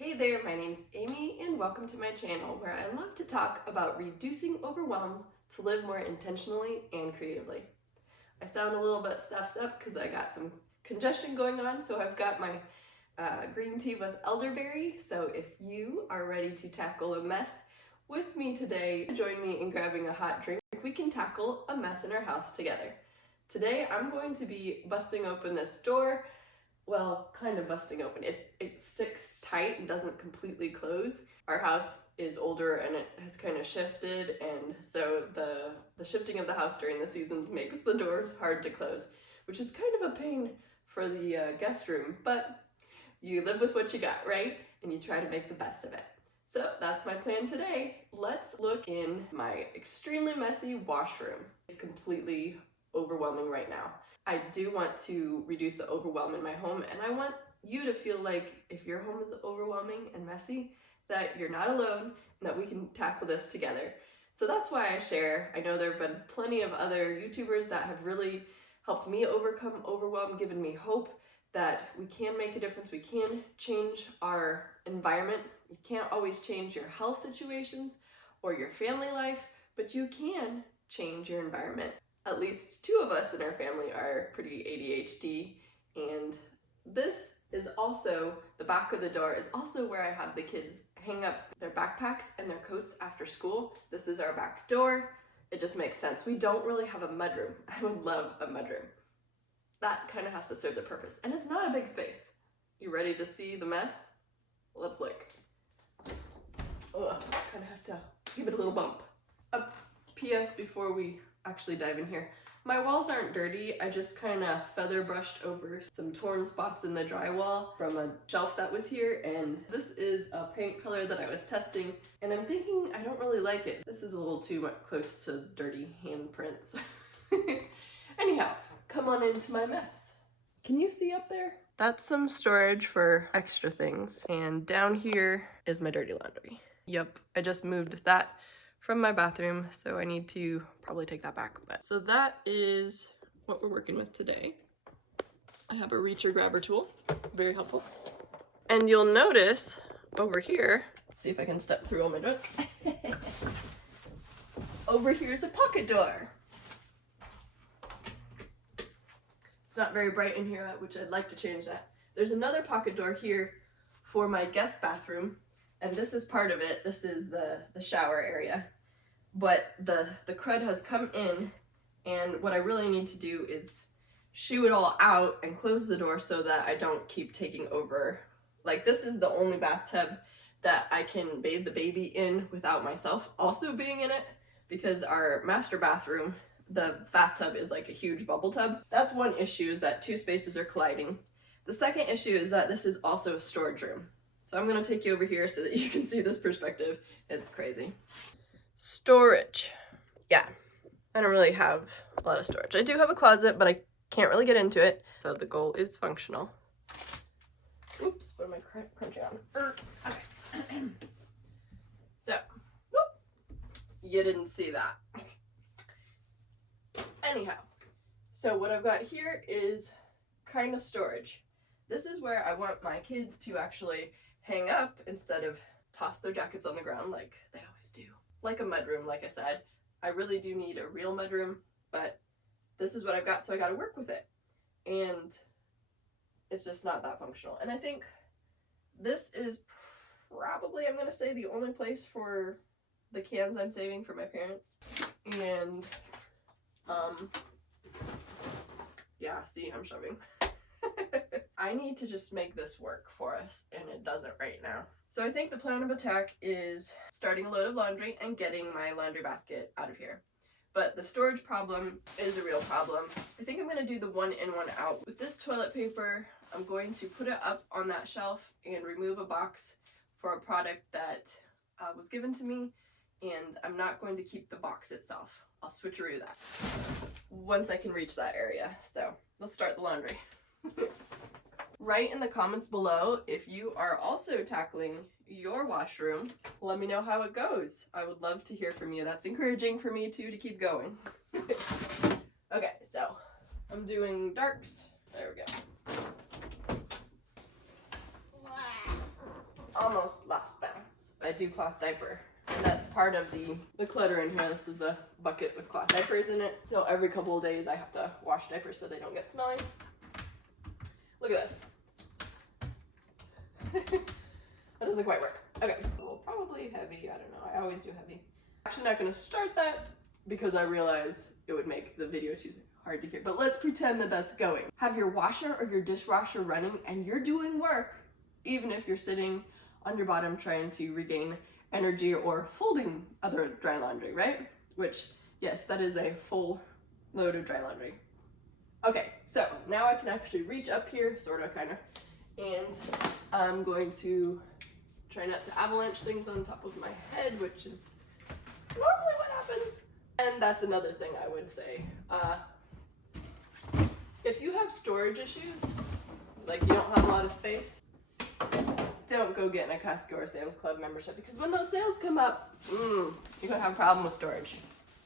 Hey there, my name's Amy and welcome to my channel where I love to talk about reducing overwhelm to live more intentionally and creatively. I sound a little bit stuffed up because I got some congestion going on, so I've got my green tea with elderberry. So if you are ready to tackle a mess with me today, join me in grabbing a hot drink. We can tackle a mess in our house together. Today I'm going to be busting open this door. Well, kind of busting open. It sticks tight and doesn't completely close. Our house is older and it has kind of shifted, and so the shifting of the house during the seasons makes the doors hard to close, which is kind of a pain for the guest room, but you live with what you got, right? And you try to make the best of it. So that's my plan today. Let's look in my extremely messy washroom. It's completely overwhelming right now. I do want to reduce the overwhelm in my home, and I want you to feel like if your home is overwhelming and messy, that you're not alone and that we can tackle this together. So that's why I share. I know there have been plenty of other YouTubers that have really helped me overcome overwhelm, given me hope that we can make a difference, we can change our environment. You can't always change your health situations or your family life, but you can change your environment. At least two of us in our family are pretty ADHD, and this is also, the back of the door is also where I have the kids hang up their backpacks and their coats after school. This is our back door. It just makes sense. We don't really have a mudroom. I would love a mudroom. That kind of has to serve the purpose, and it's not a big space. You ready to see the mess? Let's look. Oh, kind of have to give it a little bump. A PS before we actually dive in here. My walls aren't dirty. I just kind of feather brushed over some torn spots in the drywall from a shelf that was here, and this is a paint color that I was testing, and I'm thinking I don't really like it. This is a little too much close to dirty handprints. Anyhow, come on into my mess. Can you see up there? That's some storage for extra things, and down here is my dirty laundry. Yep, I just moved that from my bathroom, so I need to probably take that back. So that is what we're working with today. I have a reacher grabber tool, very helpful. And you'll notice over here, let's see if I can step through all my junk. Over here is a pocket door. It's not very bright in here, which I'd like to change that. There's another pocket door here for my guest bathroom, and this is part of it. This is the shower area. But the crud has come in, and what I really need to do is shoo it all out and close the door so that I don't keep taking over. Like, this is the only bathtub that I can bathe the baby in without myself also being in it, because our master bathroom, the bathtub is like a huge bubble tub. That's one issue, is that two spaces are colliding. The second issue is that this is also a storage room. So I'm gonna take you over here so that you can see this perspective. It's crazy. Storage. Yeah, I don't really have a lot of storage. I do have a closet, but I can't really get into it. So the goal is functional. Oops, what am I crunching on? Okay. So, whoop, you didn't see that. Anyhow, so what I've got here is kind of storage. This is where I want my kids to actually hang up instead of toss their jackets on the ground like they always do. Like a mudroom, like I said. I really do need a real mudroom, but this is what I've got, so I gotta work with it. And it's just not that functional. And I think this is probably, I'm gonna say, the only place for the cans I'm saving for my parents. And, yeah, see, I'm shoving. I need to just make this work for us, and it doesn't right now. So I think the plan of attack is starting a load of laundry and getting my laundry basket out of here. But the storage problem is a real problem. I think I'm going to do the one in, one out. With this toilet paper, I'm going to put it up on that shelf and remove a box for a product that was given to me, and I'm not going to keep the box itself. I'll switcheroo that once I can reach that area. So let's start the laundry. Write in the comments below if you are also tackling your washroom. Let me know how it goes. I would love to hear from you. That's encouraging for me too to keep going. Okay, so I'm doing darks. There we go. almost last balance. I do cloth diaper. And that's part of the clutter in here. This is a bucket with cloth diapers in it. So every couple of days I have to wash diapers so they don't get smelly. Look at this. That doesn't quite work. Okay, well, probably heavy. I don't know. I always do heavy. Actually not going to start that because I realize it would make the video too hard to hear. But let's pretend that that's going. Have your washer or your dishwasher running and you're doing work, even if you're sitting on your bottom trying to regain energy or folding other dry laundry, right? Which, yes, that is a full load of dry laundry. Okay, so now I can actually reach up here, sort of, kind of, and I'm going to try not to avalanche things on top of my head, which is normally what happens. And that's another thing I would say. If you have storage issues, like you don't have a lot of space, don't go getting a Costco or Sam's Club membership, because when those sales come up, you're gonna have a problem with storage.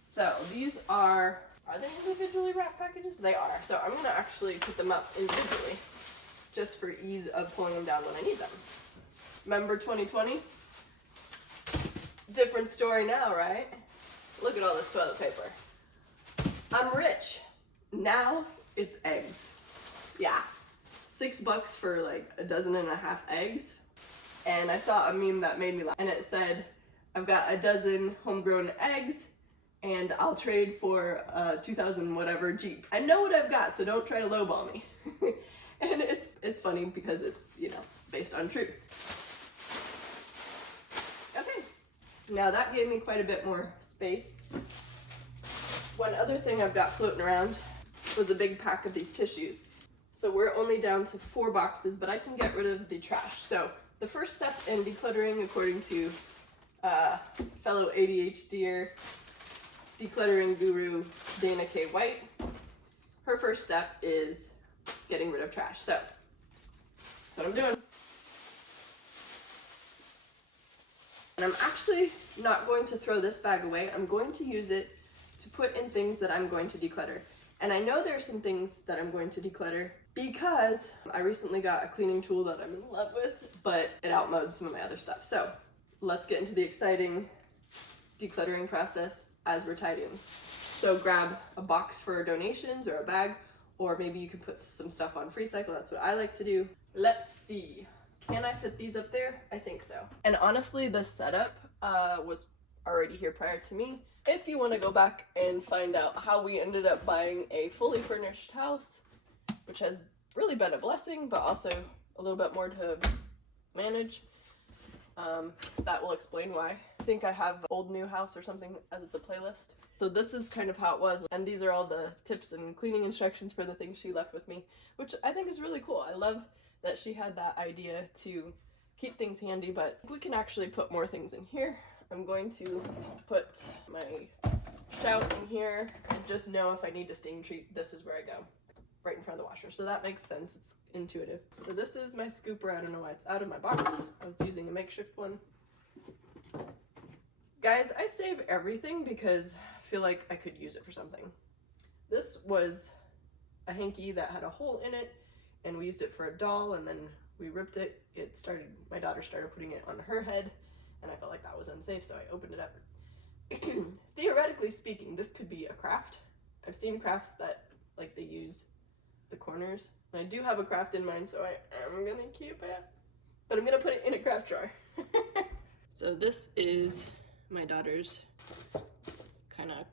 So these are they individually wrapped packages? They are. So I'm gonna actually put them up individually, just for ease of pulling them down when I need them. Remember 2020? Different story now, right? Look at all this toilet paper. I'm rich. Now it's eggs. Yeah. $6 for like 1.5 dozen eggs. And I saw a meme that made me laugh. And it said, I've got 12 homegrown eggs and I'll trade for a 2000 whatever Jeep. I know what I've got, so don't try to lowball me. And it's funny because it's, you know, based on truth. Okay. Now that gave me quite a bit more space. One other thing I've got floating around was a big pack of these tissues. So we're only down to 4 boxes, but I can get rid of the trash. So the first step in decluttering, according to fellow ADHDer, decluttering guru Dana K. White, her first step is getting rid of trash. So that's what I'm doing. And I'm actually not going to throw this bag away. I'm going to use it to put in things that I'm going to declutter. And I know there are some things that I'm going to declutter because I recently got a cleaning tool that I'm in love with, but it outmodes some of my other stuff. So let's get into the exciting decluttering process as we're tidying. So grab a box for donations or a bag, or maybe you can put some stuff on FreeCycle. That's what I like to do. Let's see. Can I fit these up there? I think so. And honestly, this setup was already here prior to me. If you want to go back and find out how we ended up buying a fully furnished house, which has really been a blessing, but also a little bit more to manage, that will explain why. I think I have Old New House or something as the playlist. So this is kind of how it was, and these are all the tips and cleaning instructions for the things she left with me, which I think is really cool. I love that she had that idea to keep things handy, but we can actually put more things in here. I'm going to put my shout in here and just know if I need a stain treat, this is where I go, right in front of the washer. So that makes sense, it's intuitive. So this is my scooper. I don't know why it's out of my box. I was using a makeshift one. Guys, I save everything because I feel like I could use it for something. This was a hanky that had a hole in it, and we used it for a doll, and then we ripped it. My daughter started putting it on her head, and I felt like that was unsafe, so I opened it up. Theoretically speaking, this could be a craft. I've seen crafts that, like, they use the corners. And I do have a craft in mind, so I am gonna keep it. But I'm gonna put it in a craft drawer. So this is my daughter's kind of,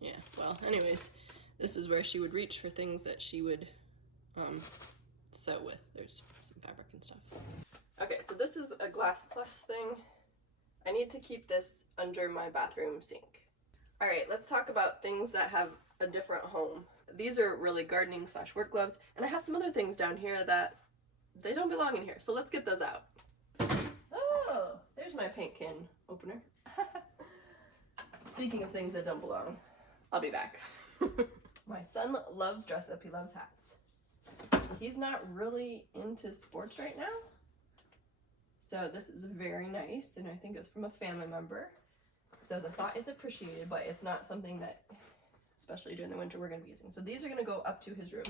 yeah, well, anyways, this is where she would reach for things that she would sew with. There's some fabric and stuff. Okay, so this is a Glass Plus thing. I need to keep this under my bathroom sink. All right, let's talk about things that have a different home. These are really gardening / work gloves, and I have some other things down here that they don't belong in here, so let's get those out. Oh, there's my paint can opener. Speaking of things that don't belong, I'll be back. My son loves dress up, he loves hats. He's not really into sports right now, so this is very nice, and I think it's from a family member. So the thought is appreciated, but it's not something that, especially during the winter, we're going to be using. So these are going to go up to his room.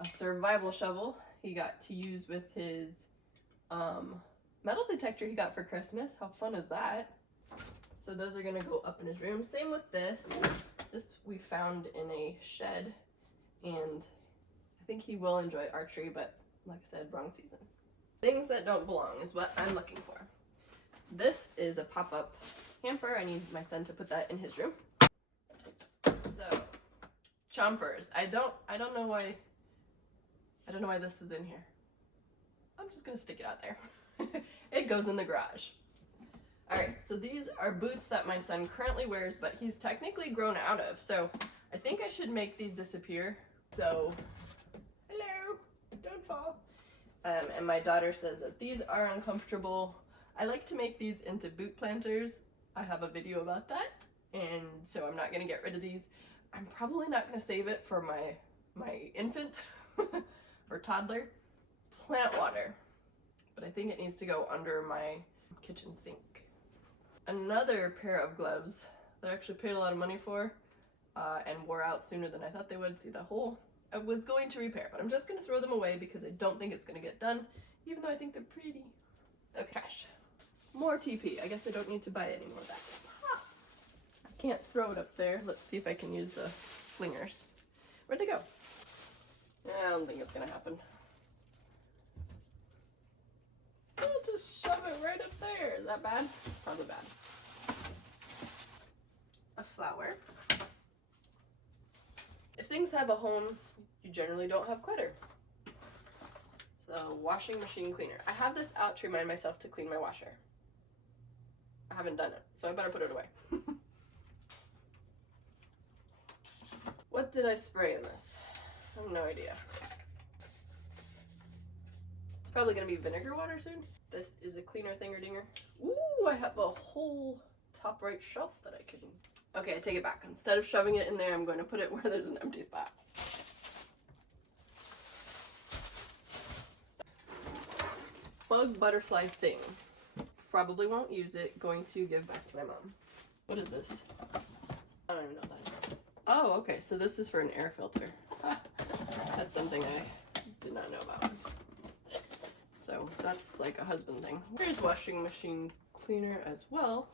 A survival shovel he got to use with his metal detector he got for Christmas. How fun is that? So those are gonna go up in his room. Same with this. This we found in a shed, and I think he will enjoy archery, but like I said, wrong season. Things that don't belong is what I'm looking for. This is a pop-up hamper. I need my son to put that in his room. So, chompers. I don't know why this is in here. I'm just gonna stick it out there. It goes in the garage. Alright, so these are boots that my son currently wears, but he's technically grown out of, so I think I should make these disappear. So, hello, don't fall. And my daughter says that these are uncomfortable. I like to make these into boot planters. I have a video about that, and so I'm not gonna get rid of these. I'm probably not gonna save it for my infant or toddler. Plant water, but I think it needs to go under my kitchen sink. Another pair of gloves that I actually paid a lot of money for and wore out sooner than I thought they would. See the hole? I was going to repair, but I'm just going to throw them away because I don't think it's going to get done, even though I think they're pretty. Okay, cash. More TP. I guess I don't need to buy any more of that. Ha! I can't throw it up there. Let's see if I can use the flingers. Where'd they go? I don't think it's going to happen. I'll just shove it right up there. Is that bad? Probably bad. A flower. If things have a home, you generally don't have clutter. So, washing machine cleaner. I have this out to remind myself to clean my washer. I haven't done it, so I better put it away. What did I spray in this? I have no idea. Probably gonna be vinegar water soon. This is a cleaner thinger-dinger. Ooh, I have a whole top right shelf that I can... Okay, I take it back. Instead of shoving it in there, I'm going to put it where there's an empty spot. Bug butterfly thing. Probably won't use it. Going to give back to my mom. What is this? I don't even know what that is. Oh, okay, so this is for an air filter. That's something I did not know about. So that's like a husband thing. Here's washing machine cleaner as well.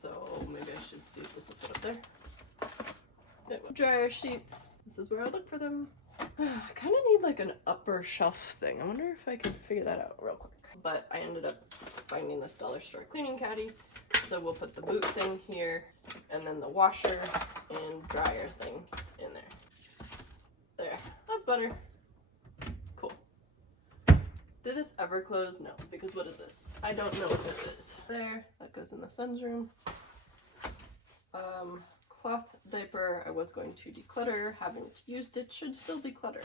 So maybe I should see if this will fit up there. Dryer sheets. This is where I look for them. I kind of need like an upper shelf thing. I wonder if I can figure that out real quick. But I ended up finding this dollar store cleaning caddy. So we'll put the boot thing here, and then the washer and dryer thing in there. There. That's better. Cool. Did this ever close? No, because what is this? I don't know what this is. There, that goes in the son's room. Cloth diaper, I was going to declutter, haven't used it, should still declutter.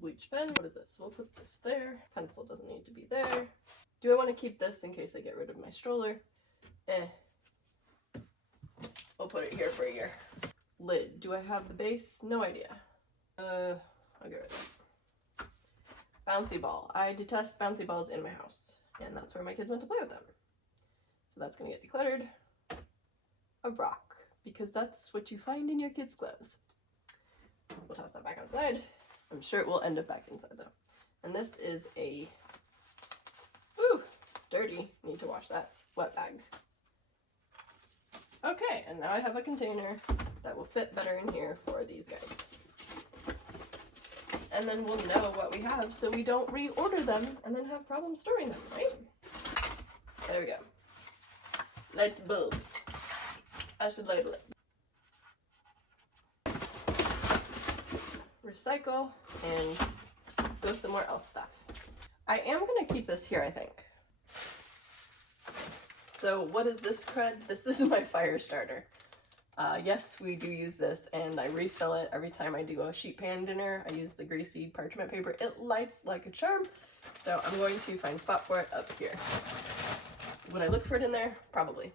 Bleach pen, what is this? We'll put this there. Pencil doesn't need to be there. Do I want to keep this in case I get rid of my stroller? I'll put it here for a year. Lid, do I have the base? No idea. I'll get rid of it. Bouncy ball. I detest bouncy balls in my house, and that's where my kids went to play with them. So that's gonna get decluttered. A rock, because that's what you find in your kids' clothes. We'll toss that back outside. I'm sure it will end up back inside though. And this is a, ooh, dirty. Need to wash that. Wet bag. Okay, and now I have a container that will fit better in here for these guys. And then we'll know what we have so we don't reorder them and then have problems storing them, right? There we go. Light bulbs. I should label it. Recycle and go somewhere else stuff. I am going to keep this here, I think. So what is this crud? This is my fire starter. Yes, we do use this, and I refill it every time I do a sheet pan dinner. I use the greasy parchment paper. It lights like a charm, so I'm going to find a spot for it up here. Would I look for it in there? Probably.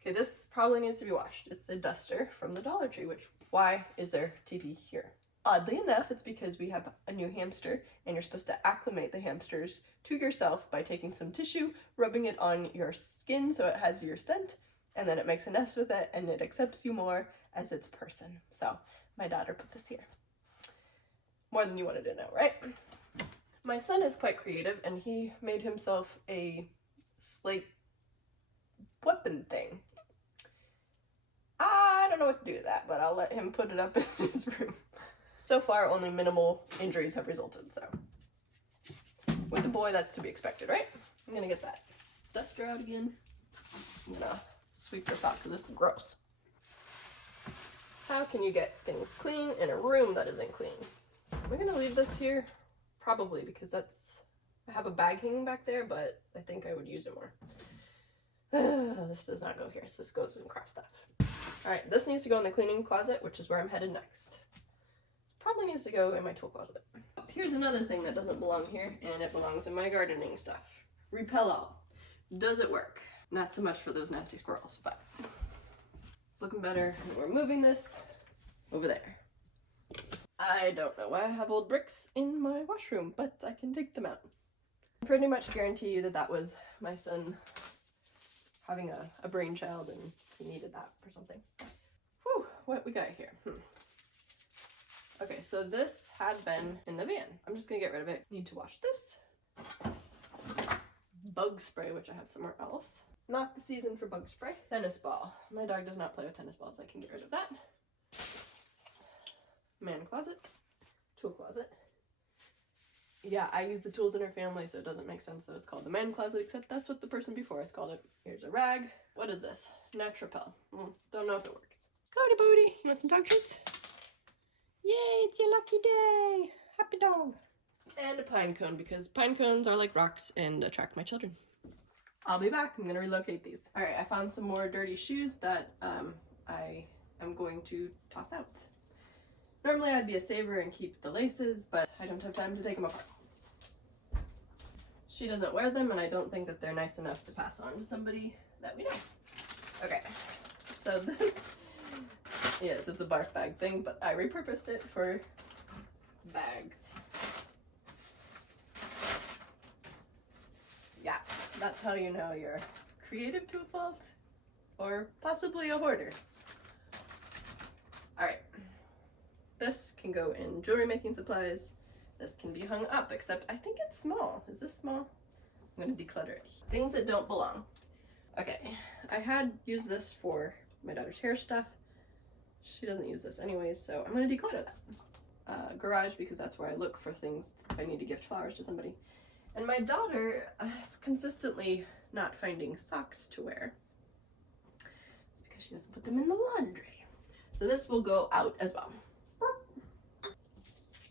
Okay, this probably needs to be washed. It's a duster from the Dollar Tree, which, why is there TP here? Oddly enough, it's because we have a new hamster, and you're supposed to acclimate the hamsters to yourself by taking some tissue, rubbing it on your skin so it has your scent, and then it makes a nest with it, and it accepts you more as its person. So my daughter put this here. More than you wanted to know, right? My son is quite creative, and he made himself a slate weapon thing. I don't know what to do with that, but I'll let him put it up in his room. So far, only minimal injuries have resulted, so. With a boy, that's to be expected, right? I'm gonna get that duster out again. I'm gonna sweep this off because this is gross. How can you get things clean in a room that isn't clean? Am I gonna leave this here? Probably, because that's, I have a bag hanging back there, but I think I would use it more. This does not go here, so this goes in crap stuff. Alright, this needs to go in the cleaning closet, which is where I'm headed next. This probably needs to go in my tool closet. Here's another thing that doesn't belong here, and it belongs in my gardening stuff. Repel All. Does it work? Not so much for those nasty squirrels, but it's looking better. We're moving this over there. I don't know why I have old bricks in my washroom, but I can take them out. I pretty much guarantee you that that was my son having a brainchild and he needed that for something. Whew, what we got here? Okay, so this had been in the van. I'm just gonna get rid of it. Need to wash this. Bug spray, which I have somewhere else. Not the season for bug spray. Tennis ball. My dog does not play with tennis balls. I can get rid of that. Man closet. Tool closet. Yeah, I use the tools in our family, so it doesn't make sense that it's called the man closet, except that's what the person before us called it. Here's a rag. What is this? Natrapel. Don't know if it works. Cody Booty, you want some dog treats? Yay, it's your lucky day! Happy dog! And a pine cone, because pine cones are like rocks and attract my children. I'll be back. I'm gonna relocate these. Alright, I found some more dirty shoes that I am going to toss out. Normally I'd be a saver and keep the laces, but I don't have time to take them apart. She doesn't wear them, and I don't think that they're nice enough to pass on to somebody that we know. Okay, so this, yes, it's a barf bag thing, but I repurposed it for bags. Yeah, that's how you know you're creative to a fault, or possibly a hoarder. Alright. This can go in jewelry making supplies. This can be hung up, except I think it's small. Is this small? I'm gonna declutter it. Things that don't belong. Okay, I had used this for my daughter's hair stuff. She doesn't use this anyways, so I'm gonna declutter that. Garage, because that's where I look for things if I need to gift flowers to somebody. And my daughter is consistently not finding socks to wear. It's because she doesn't put them in the laundry. So this will go out as well.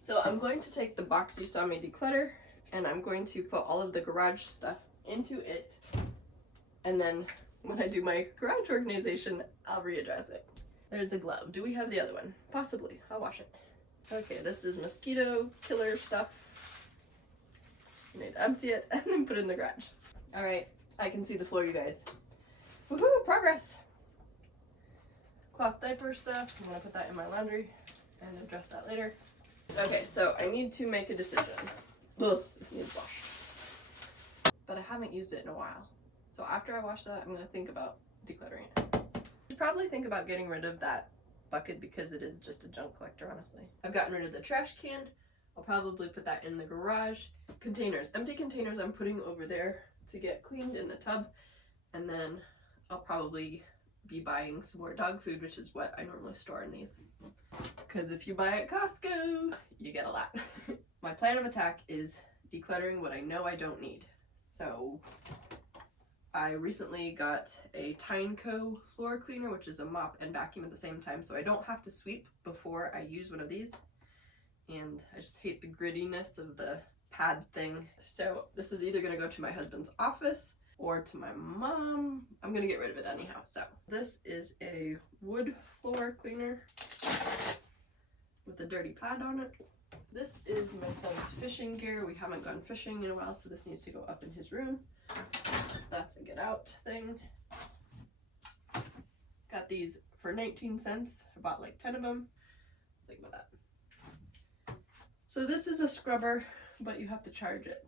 So I'm going to take the box you saw me declutter, and I'm going to put all of the garage stuff into it, and then when I do my garage organization, I'll readdress it. There's a glove. Do we have the other one? Possibly. I'll wash it. Okay, this is mosquito killer stuff. I need to empty it and then put it in the garage. Alright, I can see the floor, you guys. Woohoo! Progress! Cloth diaper stuff. I'm going to put that in my laundry and address that later. Okay, so I need to make a decision. Ugh, this needs wash. But I haven't used it in a while. So after I wash that, I'm going to think about decluttering it. I should probably think about getting rid of that bucket because it is just a junk collector, honestly. I've gotten rid of the trash can. I'll probably put that in the garage. Containers. Empty containers I'm putting over there to get cleaned in the tub. And then I'll probably be buying some more dog food, which is what I normally store in these. Because if you buy at Costco, you get a lot. My plan of attack is decluttering what I know I don't need. So I recently got a Tyneco floor cleaner, which is a mop and vacuum at the same time, so I don't have to sweep before I use one of these. And I just hate the grittiness of the pad thing. So this is either going to go to my husband's office or to my mom. I'm going to get rid of it anyhow. So this is a wood floor cleaner with a dirty pad on it. This is my son's fishing gear. We haven't gone fishing in a while, so this needs to go up in his room. That's a get out thing. Got these for 19 cents. I bought like 10 of them. Think about that. So this is a scrubber, but you have to charge it.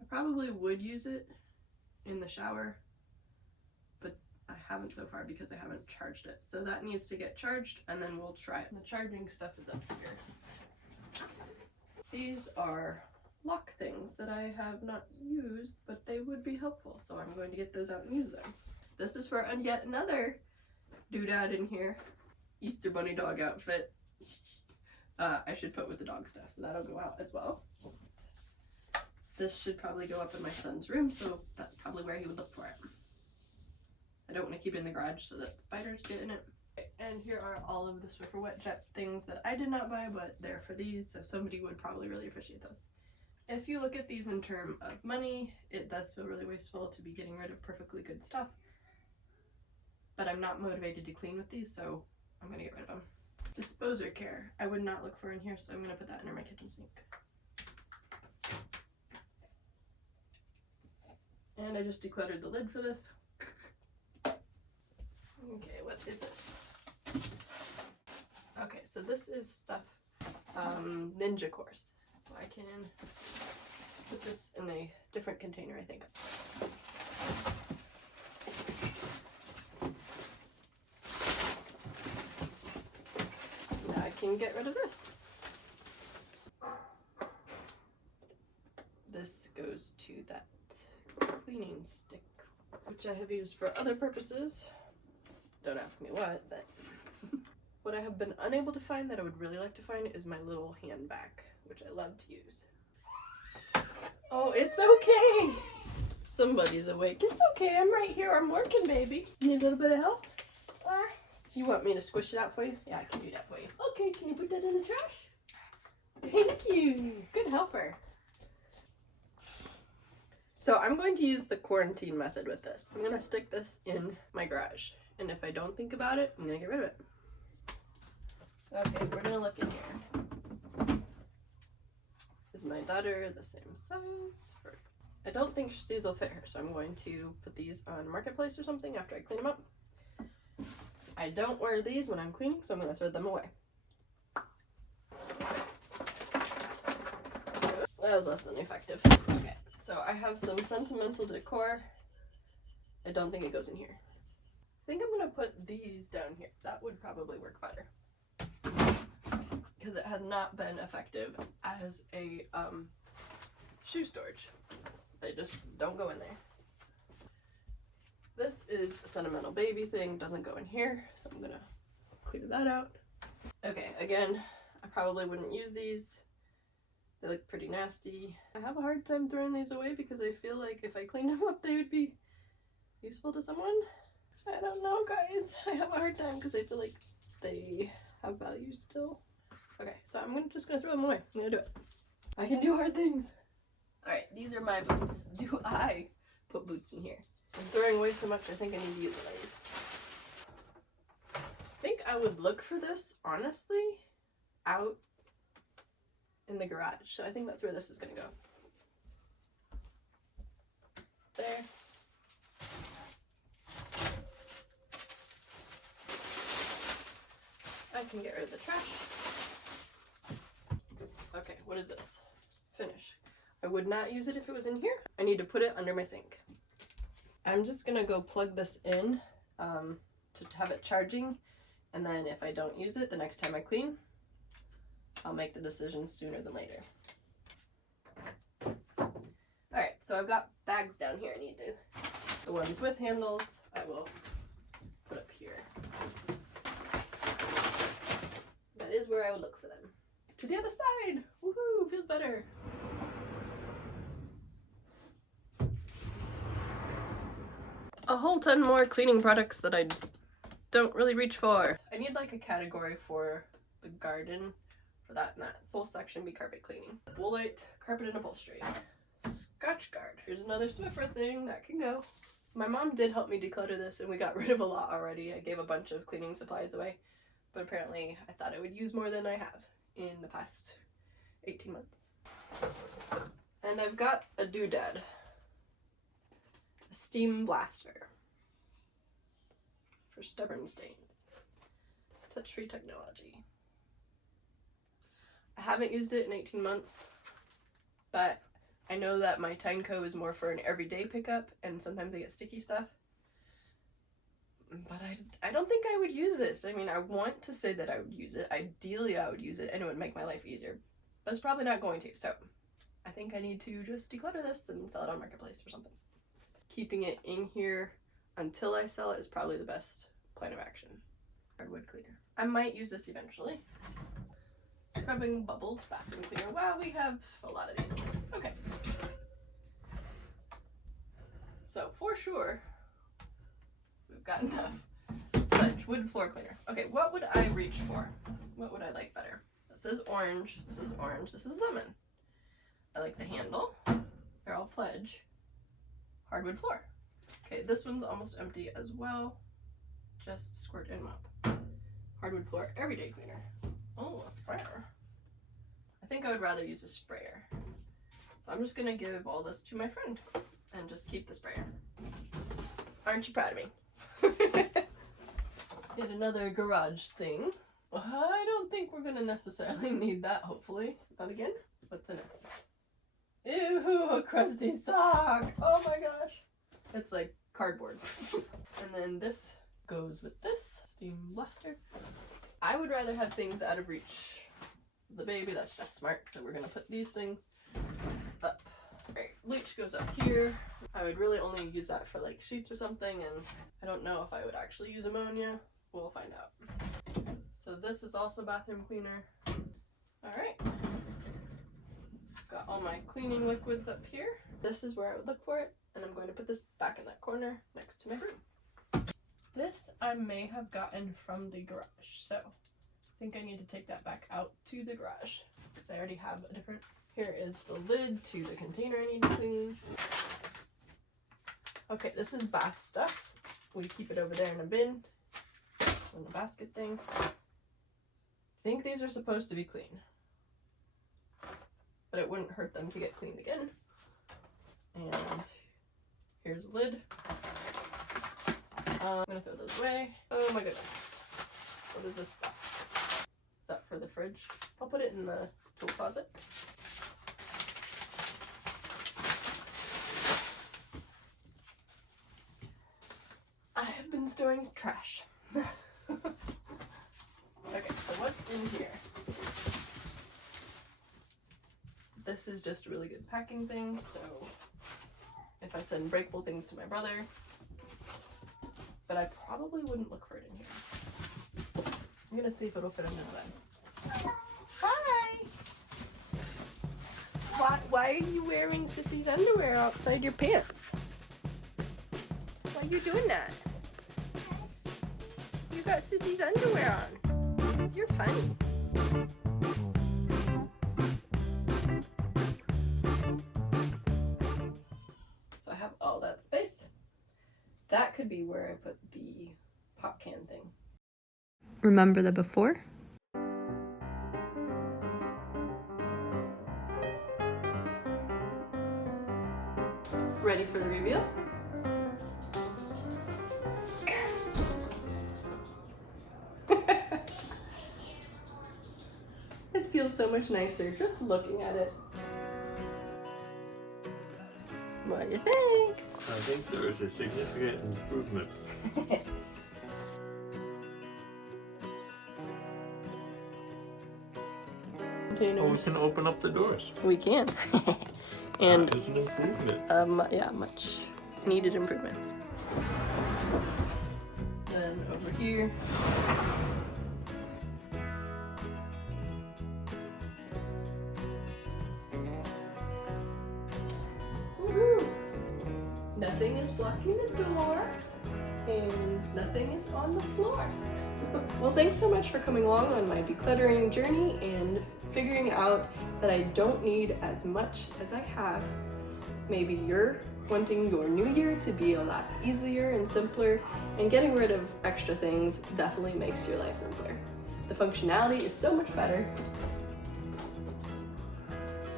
I probably would use it in the shower, but I haven't so far because I haven't charged it. So that needs to get charged, and then we'll try it. The charging stuff is up here. These are lock things that I have not used, but they would be helpful, so I'm going to get those out and use them. This is for yet another doodad in here. Easter bunny dog outfit. I should put with the dog stuff, so that'll go out as well. This should probably go up in my son's room, so that's probably where he would look for it. I don't want to keep it in the garage so that spiders get in it. And here are all of the Swiffer Wet Jet things that I did not buy, but they're for these, so somebody would probably really appreciate those. If you look at these in terms of money, it does feel really wasteful to be getting rid of perfectly good stuff. But I'm not motivated to clean with these, so I'm going to get rid of them. Disposer care, I would not look for in here, so I'm going to put that under my kitchen sink. And I just decluttered the lid for this. Okay, what is this? Okay, so this is stuff, Ninja course. So I can put this in a different container, I think. Now I can get rid of this. This goes to that cleaning stick, which I have used for other purposes. Don't ask me what, but what I have been unable to find that I would really like to find is my little hand vac, which I love to use. Oh, it's okay. Somebody's awake. It's okay, I'm right here. I'm working, baby. Need a little bit of help? What? You want me to squish it out for you? Yeah, I can do that for you. Okay, can you put that in the trash? Thank you. Good helper. So I'm going to use the quarantine method with this. I'm going to stick this in my garage. And if I don't think about it, I'm going to get rid of it. Okay, we're going to look in here. Is my daughter the same size? I don't think these will fit her, so I'm going to put these on Marketplace or something after I clean them up. I don't wear these when I'm cleaning, so I'm going to throw them away. That was less than effective. Okay, so I have some sentimental decor. I don't think it goes in here. I think I'm going to put these down here. That would probably work better. Because it has not been effective as a shoe storage. They just don't go in there. This is a sentimental baby thing, doesn't go in here, so I'm gonna clear that out. Okay, again, I probably wouldn't use these. They look pretty nasty. I have a hard time throwing these away because I feel like if I cleaned them up, they would be useful to someone. I don't know, guys. I have a hard time because I feel like they have value still. Okay, so I'm just gonna throw them away. I'm gonna do it. I can do hard things. Alright, these are my boots. Do I put boots in here? I'm throwing away so much, I think I need to use these. I think I would look for this, honestly, out in the garage. So I think that's where this is gonna go. There. I can get rid of the trash. Okay, what is this? Finish. I would not use it if it was in here. I need to put it under my sink. I'm just gonna go plug this in to have it charging, and then if I don't use it the next time I clean, I'll make the decision sooner than later. Alright, so I've got bags down here I need to. The ones with handles I will put up here. That is where I would look for them. To the other side! Woohoo! Feels better. A whole ton more cleaning products that I don't really reach for. I need like a category for the garden for that, and that whole section be carpet cleaning. Woolite, carpet and upholstery. Scotch guard. Here's another Swiffer thing that can go. My mom did help me declutter this and we got rid of a lot already. I gave a bunch of cleaning supplies away, but apparently I thought I would use more than I have in the past 18 months. And I've got a doodad. A steam blaster for stubborn stains. Touch-free technology. I haven't used it in 18 months, but I know that my Tyneco is more for an everyday pickup, and sometimes I get sticky stuff. But I don't think I would use this. I mean, I want to say that I would use it. Ideally, I would use it, and it would make my life easier. but it's probably not going to, so I think I need to just declutter this and sell it on Marketplace or something. Keeping it in here until I sell it is probably the best plan of action. Hardwood cleaner. I might use this eventually. Scrubbing bubbles bathroom cleaner. Wow, we have a lot of these. Okay. So for sure, we've got enough. Fudge, wood floor cleaner. Okay, what would I reach for? What would I like better? This is orange, this is orange, this is lemon. I like the handle. They're all pledge. Hardwood floor. Okay, this one's almost empty as well. Just squirt and mop. Hardwood floor everyday cleaner. Oh, a sprayer. I think I would rather use a sprayer. So I'm just gonna give all this to my friend and just keep the sprayer. Aren't you proud of me? Yet another garage thing. I don't think we're gonna necessarily need that, hopefully. Not again? What's in it? Ew, a crusty sock! Oh my gosh! It's like cardboard. And then this goes with this steam blaster. I would rather have things out of reach of the baby. That's just smart. So we're gonna put these things up. Alright, bleach goes up here. I would really only use that for like sheets or something, and I don't know if I would actually use ammonia. We'll find out. So this is also bathroom cleaner. Alright. Got all my cleaning liquids up here. This is where I would look for it, and I'm going to put this back in that corner next to my broom. This I may have gotten from the garage, so I think I need to take that back out to the garage because I already have a different. Here is the lid to the container I need to clean. Okay, this is bath stuff. We keep it over there in a bin, in the basket thing. I think these are supposed to be clean, but it wouldn't hurt them to get cleaned again. And here's a lid. I'm gonna throw those away. Oh my goodness. What is this stuff? Is that for the fridge? I'll put it in the tool closet. I have been storing trash. Okay, so what's in here? This is just really good packing things, so if I send breakable things to my brother, but I probably wouldn't look for it in here. I'm gonna see if it'll fit under the bed. Hi! Why are you wearing Sissy's underwear outside your pants? Why are you doing that? You got Sissy's underwear on. You're funny. So I have all that space. That could be where I put the pop can thing. Remember the before? Ready for the reveal? It feels so much nicer just looking at it. What do you think? I think there is a significant improvement. Oh, we can open up the doors. We can. And that is an improvement. yeah, much needed improvement. Then over here. Woohoo! Nothing is blocking the door, and nothing is on the floor. Well, thanks so much for coming along on my decluttering journey and figuring out that I don't need as much as I have. Maybe you're wanting your new year to be a lot easier and simpler, and getting rid of extra things definitely makes your life simpler. The functionality is so much better.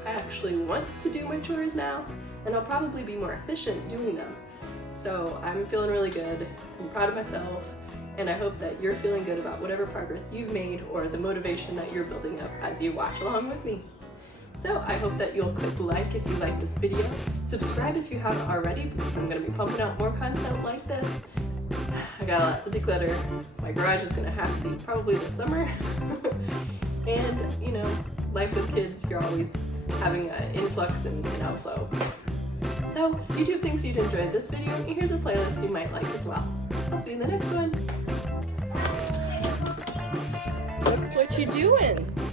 I actually want to do my chores now, and I'll probably be more efficient doing them. So I'm feeling really good. I'm proud of myself. And I hope that you're feeling good about whatever progress you've made or the motivation that you're building up as you watch along with me. So I hope that you'll click like if you like this video, subscribe if you haven't already because I'm going to be pumping out more content like this. I got a lot to declutter. My garage is going to have to be probably this summer. And, you know, life with kids, you're always having an influx and an outflow. So YouTube thinks you'd enjoy this video, and here's a playlist you might like as well. I'll see you in the next one. Look what you doing.